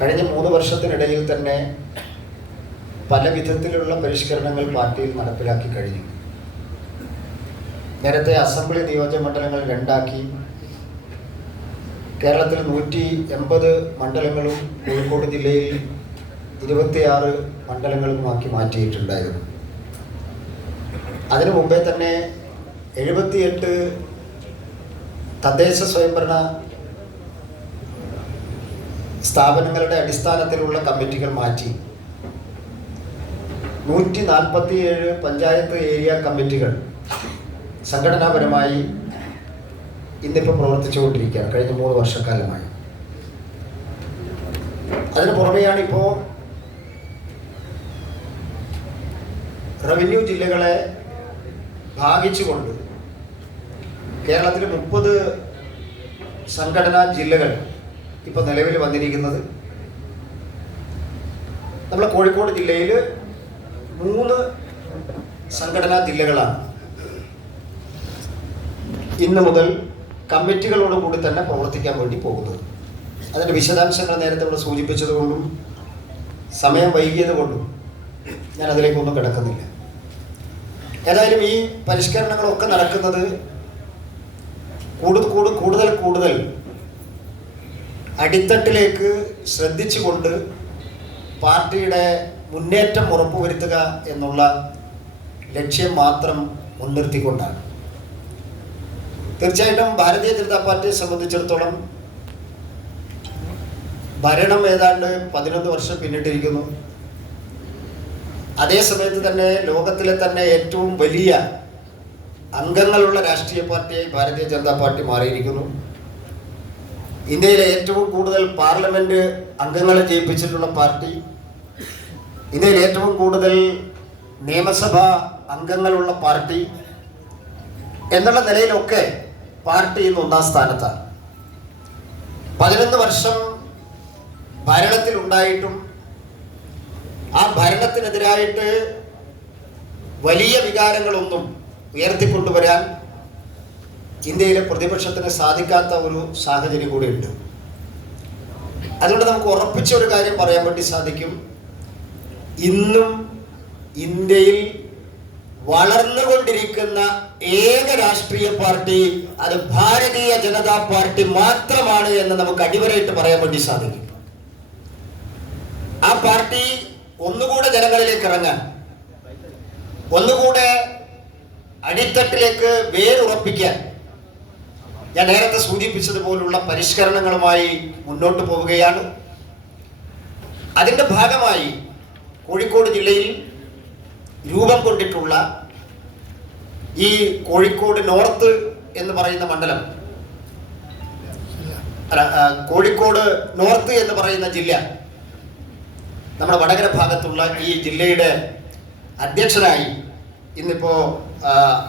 കഴിഞ്ഞ മൂന്ന് വർഷത്തിനിടയിൽ തന്നെ പല വിധത്തിലുള്ള പരിഷ്കരണങ്ങൾ പാർട്ടിയിൽ നടപ്പിലാക്കി കഴിഞ്ഞു. നേരത്തെ അസംബ്ലി നിയോജകമണ്ഡലങ്ങൾ രണ്ടാക്കി. കേരളത്തിൽ നൂറ്റി എൺപത് മണ്ഡലങ്ങളും കോഴിക്കോട് ജില്ലയിൽ ഇരുപത്തിയാറ് മണ്ഡലങ്ങളുമാക്കി മാറ്റിയിട്ടുണ്ടായിരുന്നു. അതിനു മുമ്പേ തന്നെ എഴുപത്തിയെട്ട് തദ്ദേശ സ്വയംഭരണ സ്ഥാപനങ്ങളുടെ അടിസ്ഥാനത്തിലുള്ള കമ്മിറ്റികൾ മാറ്റി. നൂറ്റി നാൽപ്പത്തിയേഴ് പഞ്ചായത്ത് ഏരിയ കമ്മിറ്റികൾ സംഘടനാപരമായി ഇന്നിപ്പോൾ പ്രവർത്തിച്ചുകൊണ്ടിരിക്കുകയാണ്. കഴിഞ്ഞ മൂന്ന് വർഷക്കാലമായി. അതിന് പുറമെയാണ് ഇപ്പോൾ റവന്യൂ ജില്ലകളെ ഭാഗിച്ചുകൊണ്ട് കേരളത്തിലെ മുപ്പത് സംഘടനാ ജില്ലകൾ ഇപ്പോൾ നിലവിൽ വന്നിരിക്കുന്നത് നമ്മുടെ കോഴിക്കോട് ജില്ലയിൽ മൂന്ന് സംഘടനാ ജില്ലകളാണ്. ഇന്ന് മുതൽ കമ്മിറ്റികളോട് കൂടി തന്നെ പ്രവർത്തിക്കാൻ വേണ്ടി പോകുന്നത്. അതിന്റെ വിശദാംശങ്ങൾ നേരത്തെ നമ്മൾ സൂചിപ്പിച്ചത് കൊണ്ടും സമയം വൈകിയത് കൊണ്ടും ഞാൻ അതിലേക്കൊന്നും കിടക്കുന്നില്ല. ഏതായാലും ഈ പരിഷ്കരണങ്ങളൊക്കെ നടക്കുന്നത് കൂടുതൽ കൂടുതൽ കൂടുതൽ അടിത്തട്ടിലേക്ക് ശ്രദ്ധിച്ചുകൊണ്ട് പാർട്ടിയുടെ മുന്നേറ്റം ഉറപ്പുവരുത്തുക എന്നുള്ള ലക്ഷ്യം മാത്രം മുൻനിർത്തിക്കൊണ്ടാണ്. തീർച്ചയായിട്ടും ഭാരതീയ ജനതാ പാർട്ടിയെ സംബന്ധിച്ചിടത്തോളം ഭരണം ഏതാണ്ട് പതിനൊന്ന് വർഷം പിന്നിട്ടിരിക്കുന്നു. അതേ സമയത്ത് തന്നെ ലോകത്തിലെ തന്നെ ഏറ്റവും വലിയ അംഗങ്ങളുള്ള രാഷ്ട്രീയ പാർട്ടിയായി ഭാരതീയ ജനതാ പാർട്ടി മാറിയിരിക്കുന്നു. ഇന്ത്യയിലെ ഏറ്റവും കൂടുതൽ പാർലമെന്റ് അംഗങ്ങളെ ജയിപ്പിച്ചിട്ടുള്ള പാർട്ടി ഇന്ത്യയിൽ ഏറ്റവും കൂടുതൽ നിയമസഭ അംഗങ്ങളുള്ള പാർട്ടി എന്നുള്ള നിലയിലൊക്കെ പാർട്ടി ഇന്ന് ഒന്നാം സ്ഥാനത്താണ്. പതിനൊന്ന് വർഷം ഭരണത്തിലുണ്ടായിട്ടും ആ ഭരണത്തിനെതിരായിട്ട് വലിയ വികാരങ്ങളൊന്നും ഉയർത്തിക്കൊണ്ടുവരാൻ ഇന്ത്യയിലെ പ്രതിപക്ഷത്തിന് സാധിക്കാത്ത ഒരു സാഹചര്യം കൂടിയുണ്ട്. അതുകൊണ്ട് നമുക്ക് ഉറപ്പിച്ച ഒരു കാര്യം പറയാൻ വേണ്ടി സാധിക്കും. ഇന്നും ഇന്ത്യയിൽ വളർന്നുകൊണ്ടിരിക്കുന്ന ഏക രാഷ്ട്രീയ പാർട്ടി അത് ഭാരതീയ ജനതാ പാർട്ടി മാത്രമാണ് എന്ന് നമുക്ക് അടിവരയിട്ട് പറയാൻ വേണ്ടി സാധിക്കും. ആ പാർട്ടി ഒന്നുകൂടെ ജനങ്ങളിലേക്ക് ഇറങ്ങാൻ ഒന്നുകൂടെ അടിത്തട്ടിലേക്ക് വേരുറപ്പിക്കാൻ ഞാൻ നേരത്തെ സൂചിപ്പിച്ചതുപോലുള്ള പരിഷ്കരണങ്ങളുമായി മുന്നോട്ട് പോവുകയാണ്. അതിന്റെ ഭാഗമായി കോഴിക്കോട് ജില്ലയിൽ രൂപം കൊണ്ടിട്ടുള്ള ഈ കോഴിക്കോട് നോർത്ത് എന്ന് പറയുന്ന മണ്ഡലം കോഴിക്കോട് നോർത്ത് എന്ന് പറയുന്ന ജില്ല നമ്മുടെ വടകര ഭാഗത്തുള്ള ഈ ജില്ലയുടെ അധ്യക്ഷനായി ഇന്നിപ്പോൾ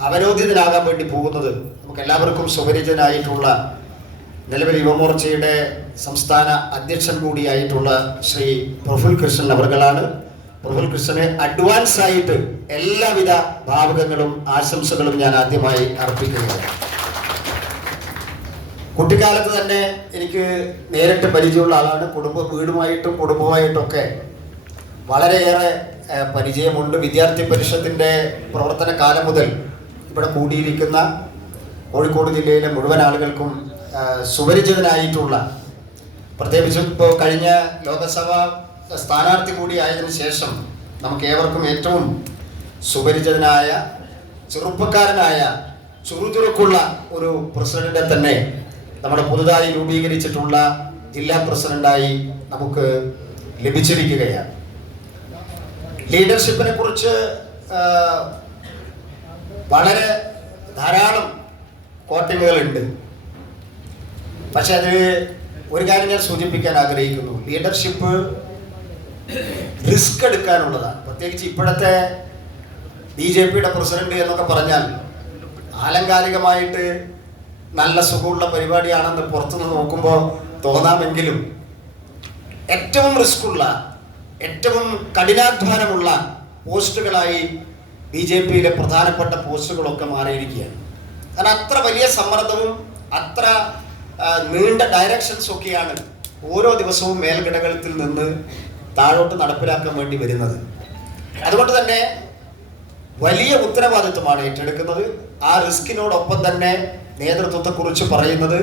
അവരോധിതനാകാൻ വേണ്ടി പോകുന്നത് നമുക്ക് എല്ലാവർക്കും സുപരിചിതനായിട്ടുള്ള നിലവിൽ യുവമോർച്ചയുടെ സംസ്ഥാന അധ്യക്ഷൻ കൂടിയായിട്ടുള്ള ശ്രീ പ്രഫുൽ കൃഷ്ണൻ അവർകളാണ്. പ്രഫുൽ കൃഷ്ണന് അഡ്വാൻസ് ആയിട്ട് എല്ലാവിധ ഭാവകങ്ങളും ആശംസകളും ഞാൻ ആദ്യമായി അർപ്പിക്കുകയാണ് കുട്ടിക്കാലത്ത് തന്നെ എനിക്ക് നേരിട്ട് പരിചയമുള്ള ആളാണ്. കുടുംബ വീടുമായിട്ടും കുടുംബമായിട്ടൊക്കെ വളരെയേറെ പരിചയമുണ്ട്. വിദ്യാർത്ഥി പരിഷത്തിന്റെ പ്രവർത്തന കാലം മുതൽ ഇവിടെ കൂടിയിരിക്കുന്ന കോഴിക്കോട് ജില്ലയിലെ മുഴുവൻ ആളുകൾക്കും സുപരിചിതനായിട്ടുള്ള പ്രത്യേകിച്ചും ഇപ്പോൾ കഴിഞ്ഞ ലോകസഭാ സ്ഥാനാർത്ഥി കൂടി ആയതിനു ശേഷം നമുക്ക് ഏവർക്കും ഏറ്റവും സുപരിചിതനായ ചെറുപ്പക്കാരനായ ചുറുചുറുക്കുള്ള ഒരു പ്രസിഡന്റിനെ തന്നെ നമ്മുടെ പുതുതായി രൂപീകരിച്ചിട്ടുള്ള ജില്ലാ പ്രസിഡന്റായി നമുക്ക് ലഭിച്ചിരിക്കുകയാണ്. ലീഡർഷിപ്പിനെ കുറിച്ച് വളരെ ധാരാളം കോട്ടിങ്ങുകളുണ്ട്. പക്ഷെ അത് ഒരു കാര്യം ഞാൻ സൂചിപ്പിക്കാൻ ആഗ്രഹിക്കുന്നു. ലീഡർഷിപ്പ് റിസ്ക് എടുക്കാനുള്ളതാണ്. പ്രത്യേകിച്ച് ഇപ്പോഴത്തെ ബി ജെ പിയുടെ പ്രസിഡന്റ് എന്നൊക്കെ പറഞ്ഞാൽ ആലങ്കാരികമായിട്ട് നല്ല സുഖമുള്ള പരിപാടിയാണെന്ന് പുറത്തുനിന്ന് നോക്കുമ്പോൾ തോന്നാമെങ്കിലും ഏറ്റവും റിസ്ക്കുള്ള ഏറ്റവും കഠിനാധ്വാനമുള്ള പോസ്റ്റുകളായി ബി ജെ പിയിലെ പ്രധാനപ്പെട്ട പോസ്റ്റുകളൊക്കെ മാറിയിരിക്കുകയാണ്. കാരണം അത്ര വലിയ സമ്മർദ്ദവും അത്ര നീണ്ട ഡയറക്ഷൻസ് ഒക്കെയാണ് ഓരോ ദിവസവും മേൽഘടകത്തിൽ നിന്ന് താഴോട്ട് നടപ്പിലാക്കാൻ വേണ്ടി വരുന്നത്. അതുകൊണ്ട് തന്നെ വലിയ ഉത്തരവാദിത്വമാണ് ഏറ്റെടുക്കുന്നത്. ആ റിസ്കിനോടൊപ്പം തന്നെ നേതൃത്വത്തെക്കുറിച്ച് പറയുന്നത്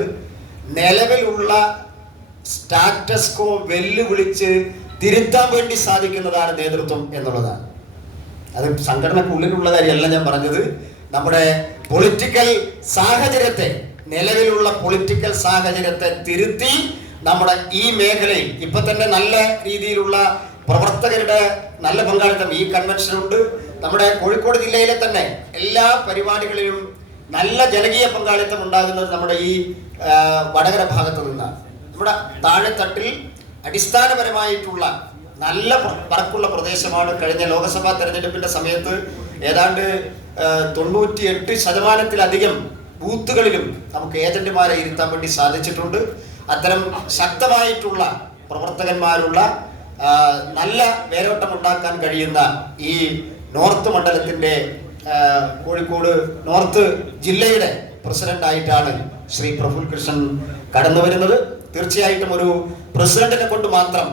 നിലവിലുള്ള സ്റ്റാറ്റസ്കോ വെല്ലുവിളിച്ച് തിരുത്താൻ വേണ്ടി സാധിക്കുന്നതാണ് നേതൃത്വം എന്നുള്ളതാണ്. അത് സംഘടനക്കുള്ളിലുള്ള കാര്യമല്ല ഞാൻ പറഞ്ഞത്. നമ്മുടെ പൊളിറ്റിക്കൽ സാഹചര്യത്തെ നിലവിലുള്ള പൊളിറ്റിക്കൽ സാഹചര്യത്തെ തിരുത്തി നമ്മുടെ ഈ മേഖലയിൽ ഇപ്പൊ തന്നെ നല്ല രീതിയിലുള്ള പ്രവർത്തകരുടെ നല്ല പങ്കാളിത്തം ഈ കൺവെൻഷനുണ്ട് നമ്മുടെ കോഴിക്കോട് ജില്ലയിലെ തന്നെ എല്ലാ പരിപാടികളിലും നല്ല ജനകീയ പങ്കാളിത്തം ഉണ്ടാകുന്നത് നമ്മുടെ ഈ വടകര ഭാഗത്ത് നിന്നാണ്. നമ്മുടെ താഴെത്തട്ടിൽ അടിസ്ഥാനപരമായിട്ടുള്ള നല്ല പറക്കുള്ള പ്രദേശമാണ് കഴിഞ്ഞ ലോക്സഭാ തെരഞ്ഞെടുപ്പിന്റെ സമയത്ത്. ഏതാണ്ട് തൊണ്ണൂറ്റി എട്ട് ശതമാനത്തിലധികം ബൂത്തുകളിലും നമുക്ക് ഏജന്റുമാരെ ഇരുത്താൻ വേണ്ടി സാധിച്ചിട്ടുണ്ട്. അത്തരം ശക്തമായിട്ടുള്ള പ്രവർത്തകന്മാരുള്ള നല്ല വേരോട്ടം ഉണ്ടാക്കാൻ കഴിയുന്ന ഈ നോർത്ത് മണ്ഡലത്തിന്റെ കോഴിക്കോട് നോർത്ത് ജില്ലയുടെ പ്രസിഡന്റായിട്ടാണ് ശ്രീ പ്രഫുൽ കൃഷ്ണൻ കടന്നു വരുന്നത് തീർച്ചയായിട്ടും ഒരു പ്രസിഡന്റിനെ കൊണ്ട് മാത്രം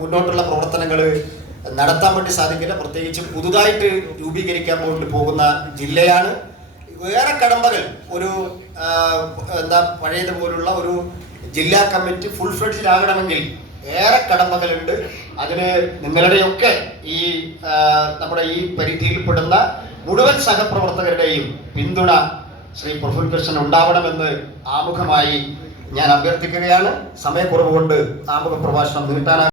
മുന്നോട്ടുള്ള പ്രവർത്തനങ്ങൾ നടത്താൻ വേണ്ടി സാധിക്കില്ല. പ്രത്യേകിച്ച് പുതുതായിട്ട് രൂപീകരിക്കാൻ വേണ്ടി പോകുന്ന ജില്ലയാണ്. വേറെ കടമ്പകൾ ഒരു എന്താ പഴയതുപോലുള്ള ഒരു ജില്ലാ കമ്മിറ്റി ഫുൾ ഫ്ലെഡ്ജിലാകണമെങ്കിൽ ഏറെ കടമ്പകളുണ്ട്. അതിന് നിങ്ങളുടെയൊക്കെ ഈ നമ്മുടെ ഈ പരിധിയിൽപ്പെടുന്ന മുഴുവൻ സഹപ്രവർത്തകരുടെയും പിന്തുണ ശ്രീ പ്രഫുൽ കൃഷ്ണൻ ഉണ്ടാവണമെന്ന് ആമുഖമായി ഞാൻ അഭ്യർത്ഥിക്കുകയാണ്. സമയക്കുറവ് കൊണ്ട് ആമുഖ പ്രഭാഷണം നീട്ടാൻ